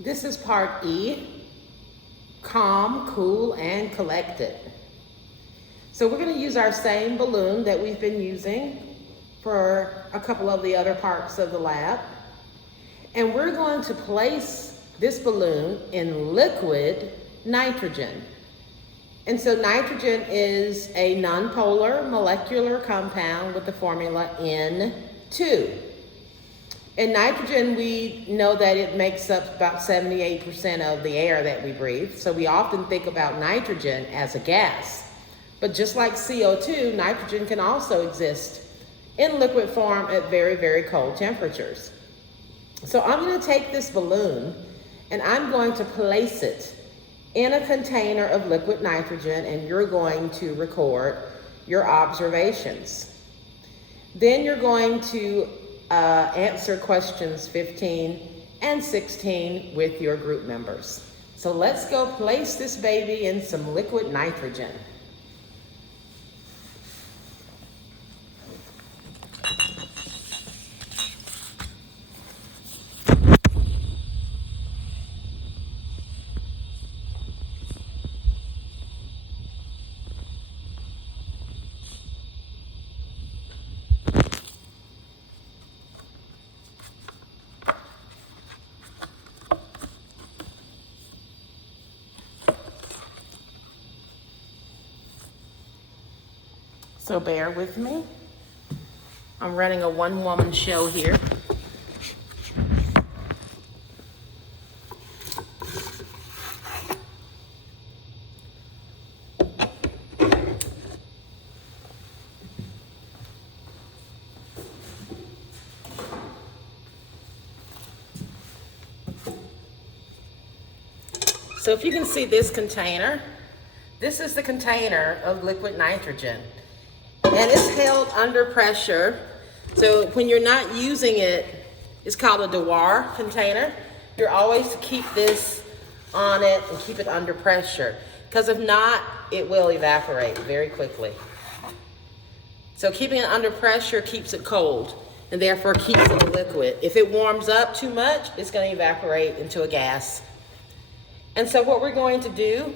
This is part E, calm, cool, and collected. So we're going to use our same balloon that we've been using for a couple of the other parts of the lab. And we're going to place this balloon in liquid nitrogen. And so nitrogen is a nonpolar molecular compound with the formula N2. And nitrogen, we know that it makes up about 78% of the air that we breathe. So we often think about nitrogen as a gas. But just like CO2, nitrogen can also exist in liquid form at very, very cold temperatures. So I'm going to take this balloon and I'm going to place it in a container of liquid nitrogen, and you're going to record your observations. Then you're going to answer questions 15 and 16 with your group members. So let's go place this baby in some liquid nitrogen. So bear with me. I'm running a one-woman show here. So if you can see this container, this is the container of liquid nitrogen. And it's held under pressure. So when you're not using it, it's called a Dewar container. You're always to keep this on it and keep it under pressure, because if not, it will evaporate very quickly. So keeping it under pressure keeps it cold and therefore keeps it a liquid. If it warms up too much, it's going to evaporate into a gas. And so what we're going to do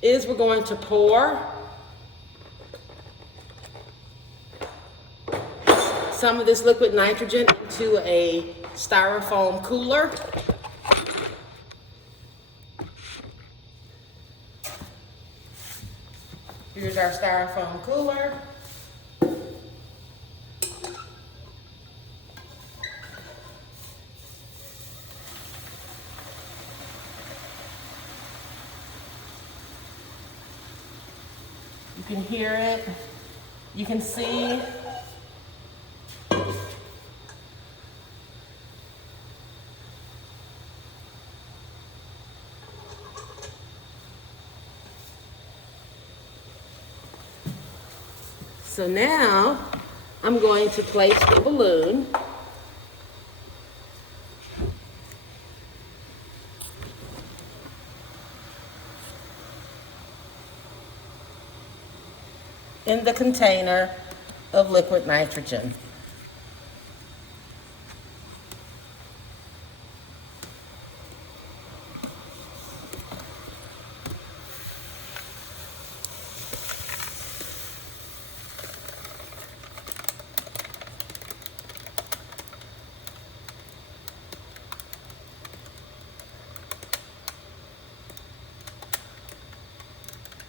is we're going to pour some of this liquid nitrogen into a styrofoam cooler. Here's our styrofoam cooler. You can hear it. You can see. So now I'm going to place the balloon in the container of liquid nitrogen.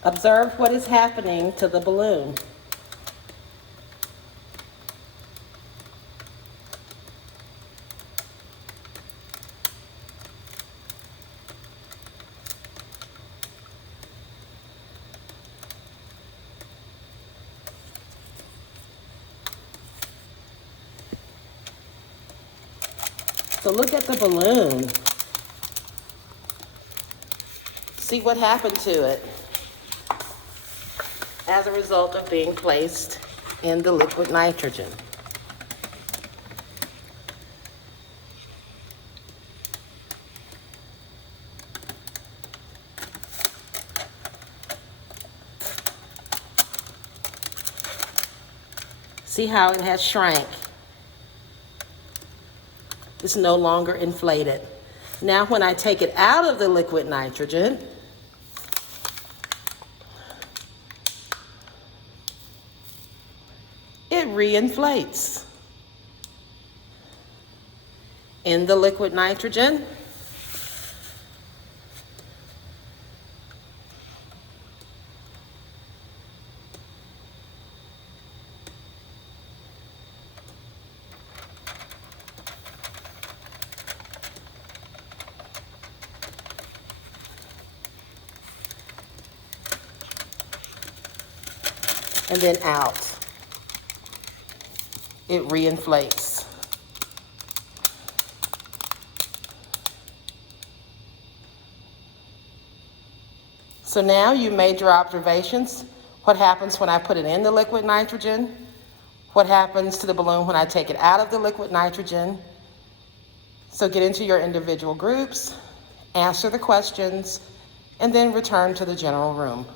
Observe what is happening to the balloon. So look at the balloon. See what happened to it as a result of being placed in the liquid nitrogen. See how it has shrank? It's no longer inflated. Now when I take it out of the liquid nitrogen, it reinflates. In the liquid nitrogen, and then out. It reinflates. So now you made your observations. What happens when I put it in the liquid nitrogen? What happens to the balloon when I take it out of the liquid nitrogen? So get into your individual groups, answer the questions, and then return to the general room.